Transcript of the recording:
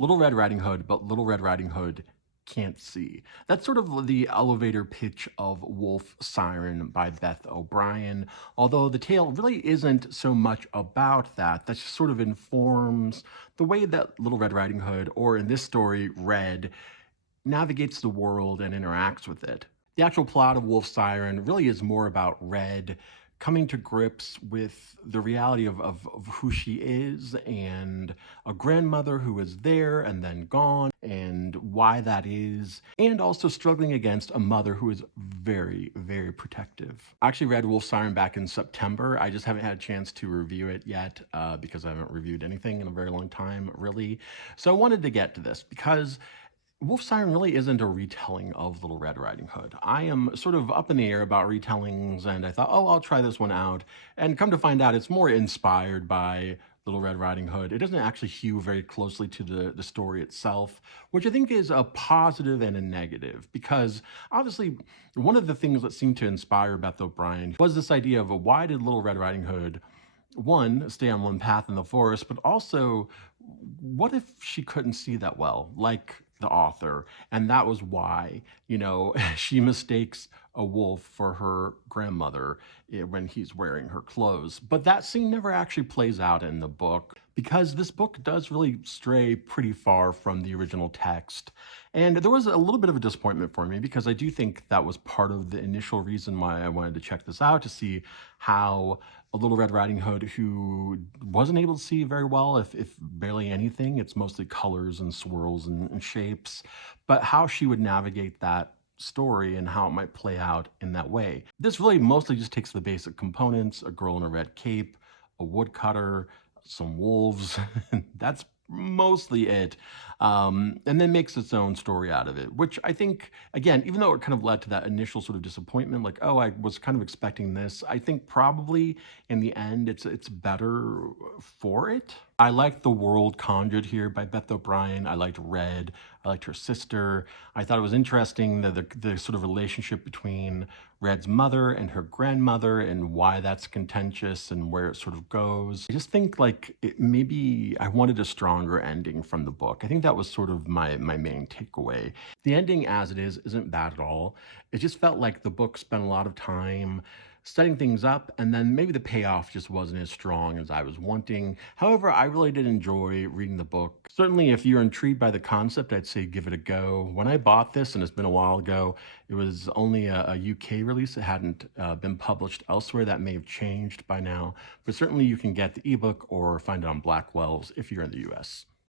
Little Red Riding Hood, but Little Red Riding Hood can't see. That's sort of the elevator pitch of Wolf Siren by Beth O'Brien, although the tale really isn't so much about that. That just sort of informs the way that Little Red Riding Hood, or in this story, Red, navigates the world and interacts with it. The actual plot of Wolf Siren really is more about Red coming to grips with the reality of who she is and a grandmother who is there and then gone and why that is, and also struggling against a mother who is very, very protective. I actually read Wolf Siren back in September. I just haven't had a chance to review it yet because I haven't reviewed anything in a very long time, really. So I wanted to get to this because Wolf Siren really isn't a retelling of Little Red Riding Hood. I am sort of up in the air about retellings, and I thought, oh, I'll try this one out. And come to find out, it's more inspired by Little Red Riding Hood. It doesn't actually hew very closely to the story itself, which I think is a positive and a negative, because obviously one of the things that seemed to inspire Beth O'Brien was this idea of why did Little Red Riding Hood one, stay on one path in the forest, but also, what if she couldn't see that well, like the author? And that was why, she mistakes a wolf for her grandmother when he's wearing her clothes. But that scene never actually plays out in the book because this book does really stray pretty far from the original text. And there was a little bit of a disappointment for me because I do think that was part of the initial reason why I wanted to check this out, to see how a Little Red Riding Hood who wasn't able to see very well, if barely anything, it's mostly colors and swirls and shapes, but how she would navigate that story and how it might play out in that way. This really mostly just takes the basic components: a girl in a red cape, a woodcutter, some wolves. That's mostly it. And then makes its own story out of it, which I think, again, even though it kind of led to that initial sort of disappointment, like, oh, I was kind of expecting this, I think probably in the end it's better for it. I liked the world conjured here by Beth O'Brien. I liked Red. I liked her sister. I thought it was interesting that the sort of relationship between Red's mother and her grandmother and why that's contentious and where it sort of goes. I just think like maybe I wanted a stronger ending from the book. I think that was sort of my main takeaway. The ending as it is isn't bad at all. It just felt like the book spent a lot of time setting things up, and then maybe the payoff just wasn't as strong as I was wanting. However, I really did enjoy reading the book. Certainly, if you're intrigued by the concept, I'd say give it a go. When I bought this, and it's been a while ago, it was only a UK release. It hadn't been published elsewhere. That may have changed by now, but certainly you can get the ebook or find it on Blackwell's if you're in the US.